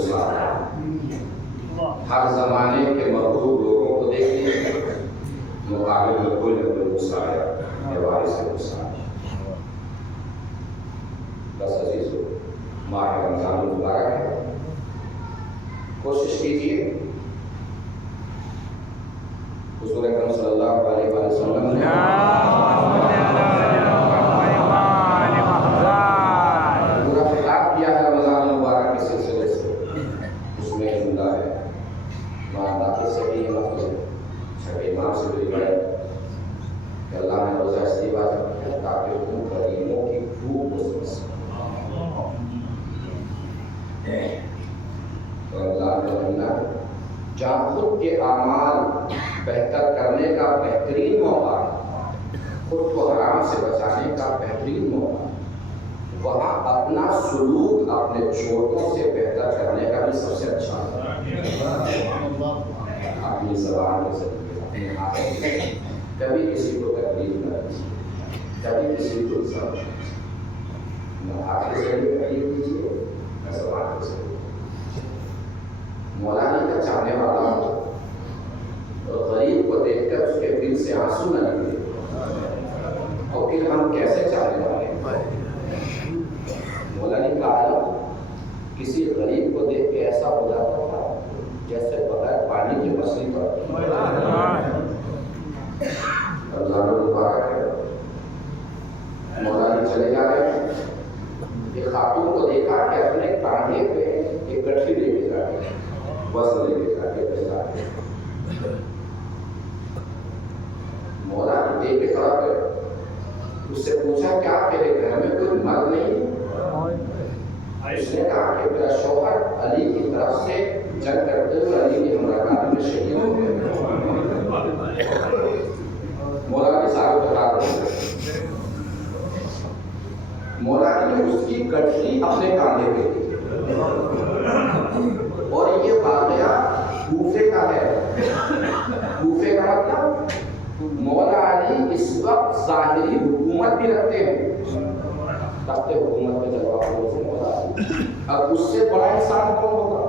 غصہ آیا. ہر زمانے کے مغرور لوگوں کو دیکھ لیجیے، مقابل میں کوئی نہ کوئی غصہ آیا، دیوار سے غصہ آیا. بس عزیزو، ماہ رمضان المبارک ہے، کوشش کیجیے حضور اکرم صلی اللہ علیہ وسلم نے پورا خطاب کیا ہے رمضان المبارک کے سلسلے سے. اس میں زندہ ہے مانداتی سے بھی مطلب چھٹے امام سے بھی روایت کہ اللہ نے روزہ اس لیے واجب کیا تاکہ تم غریبوں کی بھوک کو سمجھ سکو. رمضان کا مہینہ جہاں خود کے اعمال بہتر کرنے کا بہترین موقع ہے، خود کو حرام سے بچانے کا بہترین موقع ہے، وہاں اپنا سلوک اپنے چھوٹوں سے بہتر کرنے کا بھی سب سے اچھا ہے. اپنی زبان کے ذریعے، اپنے ہاتھ سے کبھی کسی کو تکلیف نہ دیجیے، کبھی کسی کو ضرر نہ دیجیے. نہ ہاتھ کے ذریعے تکلیف دیجیے، نہ زبان کے ذریعے. مولا علی کا چاہنے والا ہو اور غریب کو دیکھ کر اس کے دل سے آنسو نہ نکلے اور پھر ہم کیسے چاہنے والے ہیں. مولا علی کا عالم کسی غریب کو دیکھ کے ایسا ہو جاتا تھا جیسے بغیر پانی کی مچھلی پر. رمضان المبارک ہے، مولا علی چلے جا رہے ہیں، ایک خاتون کو دیکھا کہ اپنے کاندھے پہ ایک گٹھی لے کے جا رہے ہیں، وزن لے کے جا کے مولا علی دیکھ کے کھڑا گئے. اس سے پوچھا کیا تیرے گھر میں کوئی مرد نہیں؟ اس نے کہا کہ میرا شوہر علی کی طرف سے جنگ کرتے ہوئے علی کی ہمراہی میں شہید ہو گئے. مولا علی سارے بتا رہے. مولا علی نے اس کی گٹھلی اپنے کاندھے پہ دی اور یہ واقعہ کوفے کا ہے. کوفے کا مطلب مولا علی اس وقت ظاہری حکومت بھی رکھتے ہیں، تخت حکومت میں جلوہ سے مولا علی. اب اس سے بڑا انسان کون ہوگا؟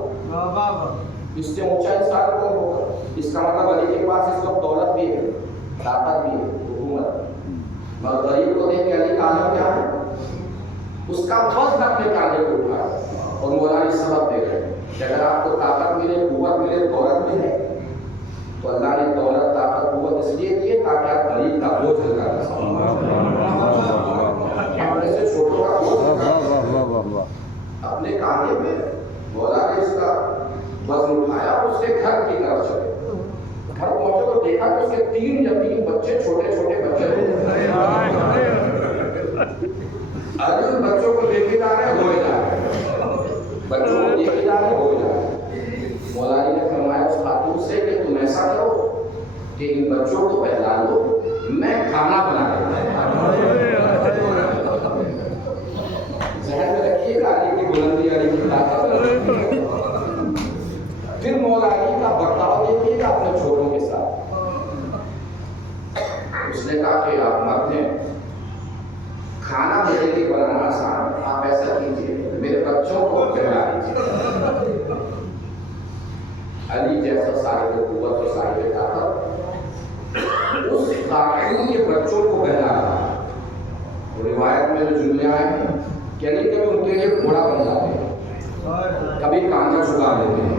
اس سے اونچا انسان کون ہوگا؟ اس کا مطلب علی کے پاس اس وقت دولت بھی ہے، طاقت بھی ہے، حکومت. اور غریب کو دیکھ کے علی کا عالم کیا ہے؟ اس کا وزن اپنے کاندھے کو اٹھایا اور مولا علی سبب دے گئے کہ اگر آپ کو طاقت ملے، قوت ملے، دولت ملے تو اللہ نے دولت، طاقت، قوت اس لیے دیے تاکہ آپ غریب کا بوجھ ہلکا کر سکیں. اپنے سے چھوٹوں کا بوجھ اپنے کاندھے پہ مولا نے اس کا وزن اٹھایا اور اس کے گھر کی طرف چلے. گھر پہنچے تو دیکھا کہ اس کے 3 یتیم بچے، چھوٹے چھوٹے بچے تھے. ابھی ان بچوں کو دیکھے جا رہے ہیں، ہوئے جا رہے ہیں، بچوں کو دیکھے جا رہے ہیں، ہوئے جا رہے ہیں. مولا علی نے فرمایا اس خاتون سے کہ تم ایسا کرو کہ ان بچوں کو پہلا لو، میں کھانا بنا دیتا ہوں. ذہن میں رکھیے گا علی کی بلندی، علی کی طاقت. پھر مولا علی کا برتاؤ دیکھیے گا اپنے چھوٹوں کے ساتھ. اس نے کہا کہ آپ مرد ہیں، کھانا میرے لیے بنانا آسان، آپ ایسا کیجیے میرے بچوں کو کھلا دیجیے. علی جیسا صاحب قوت اور صاحب طاقت اس خاتون کے بچوں کو بہلا رہا. روایت میں جو جملے آئے ہیں کہ علی کبھی ان کے لیے گھوڑا بن جاتے ہیں، کبھی کاندھا جھکا لیتے ہیں،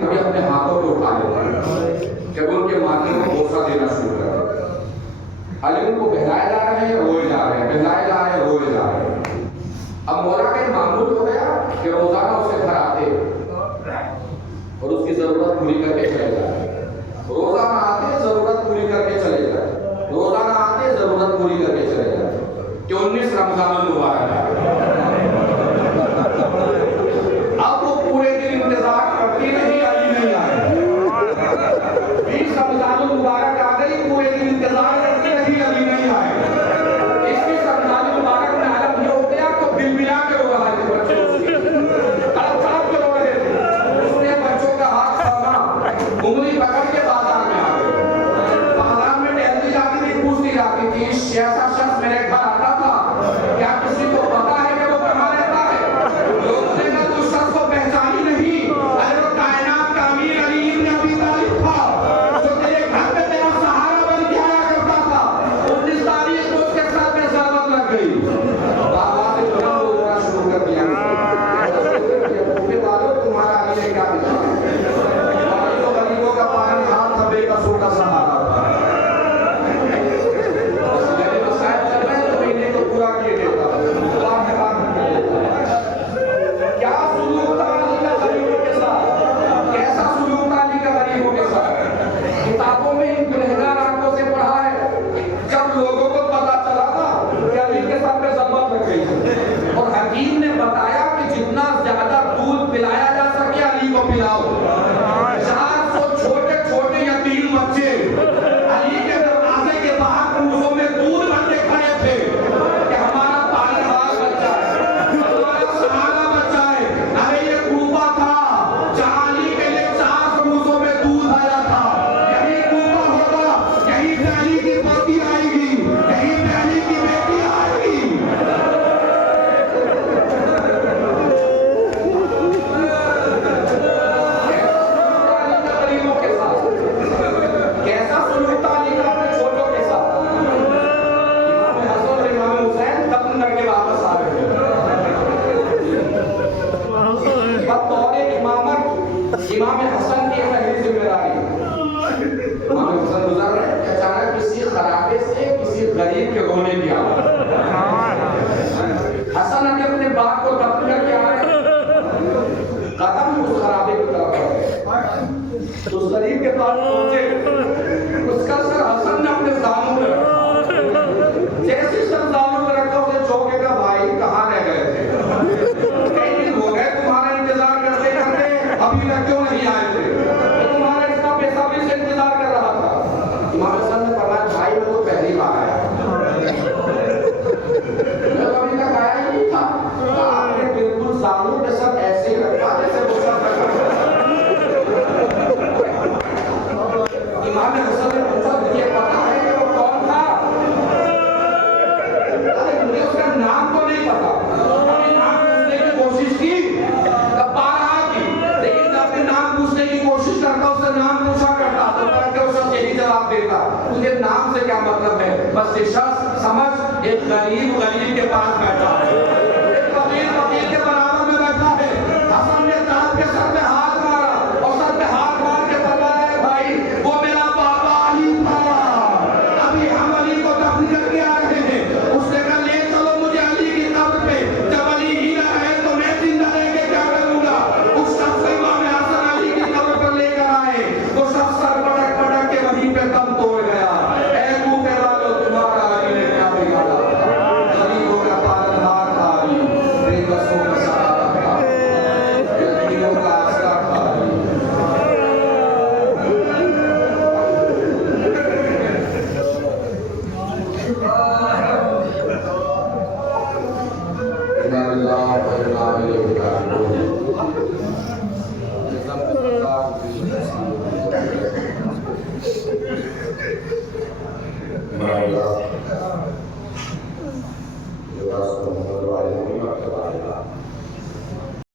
کبھی اپنے ہاتھوں کو اٹھا لیتے ہیں، کبھی ان کے ماتھے کو بوسہ دینا شروع کر دیتے ہیں. علی ان کو بہلائے جا رہے ہیں، روئے جا رہے ہیں، بہلائے جا رہے ہیں، روئے جا رہے ہیں. اب مولا کا معمول ہو گیا کہ روزانہ اسے گھر آتے اور اس کی ضرورت پوری کر کے چلے جائے. روزانہ آتے ضرورت پوری کر کے چلے جائے، روزانہ آتے ضرورت پوری کر کے چلے جائے. کہ 19 رمضان المبارک ہے. اب وہ پورے دن انتظار کرتی نہیں، علی نہیں آئے. 20 رمضان المبارک آ گئی، پورے دن انتظار کرتی نہیں، علی نہیں آئے. 21 رمضان المبارک میں عالم یہ ہو گیا تو دل ملا کے رو رہا تھے بچے اس کی، تڑپ تڑپ کے رو رہے تھے. اس نے بچوں کا ہاتھ پکڑا، انگلی پکڑ کے بازار میں آ گئے. بازار میں ٹہلتی جاتی تھی، پوچھتی جاتی تھی ایسا شخص میرے گھر آتا تھا کیا کسی پلاؤ. 400 چھوٹے چھوٹے یتیم بچے علی کے دروازے کے باہر کوفہ میں دودھ بھرتے کھڑے تھے کہ ہمارا پالنہار بچہ ہے, ہمارا سہارا بچہ ہے. ارے یہ کوفہ تھا جہاں علی کے لیے 4 کوفوں میں دودھ آیا تھا. یہی کوفہ ہوگا, یہی پہ علی کی پوتی آئے گی, یہی پہ علی کی بیٹی آئے گی. کیسا سلوک تھا علی کا اپنے چھوٹوں کے ساتھ. امام حسن اور امام حسین دفن کر کے واپس آ رہے تھے. بطور امامت امام حسن کی پہلی ذمہ داری. امام حسن گزر رہے کہ اچانک کسی خرابے سے کسی غریب کے رونے کی آواز. حسن ابھی اپنے باپ کو دفن کر کے آ رہے ہیں, قدم اس خرابے کی طرف بڑھ گئے. اس غریب کے پاس پہنچے, اس کا سر حسن نے اپنے زانوں پہ رکھا. جیسے سر زانوں پہ رکھا اسے چوکے کا بھائی کہاں رہ گئے تھے, کئی دن ہو گئے تمہارا انتظار کرتے کرتے, ابھی تک کیوں نہیں آئے تھے, تمہارا اس کا بےصبری سے انتظار کر رہا تھا. امام حسن نے فرمایا بھائی میں تو پہلی بار آیا, میں تو ابھی تک آیا ہی نہیں تھا. آپ نے بالکل زانوں کے ساتھ ایسے ہی رکھا جیسے غصہ کر رہا. امام حسن نے پوچھا تجھے پتا ہے کہ وہ کون تھا؟ ارے مجھے اس کا نام تو نہیں پتا. اپنے نام پوچھنے کی کوشش کی, تب بارہا کی, لیکن جب اپنے نام پوچھنے کی کوشش کرتا اس سے نام پوچھا کرتا تو وہ شخص یہی جواب دیتا تجھے نام سے کیا مطلب ہے, بس یہ شخص سمجھ ایک غریب کے پاس بیٹھا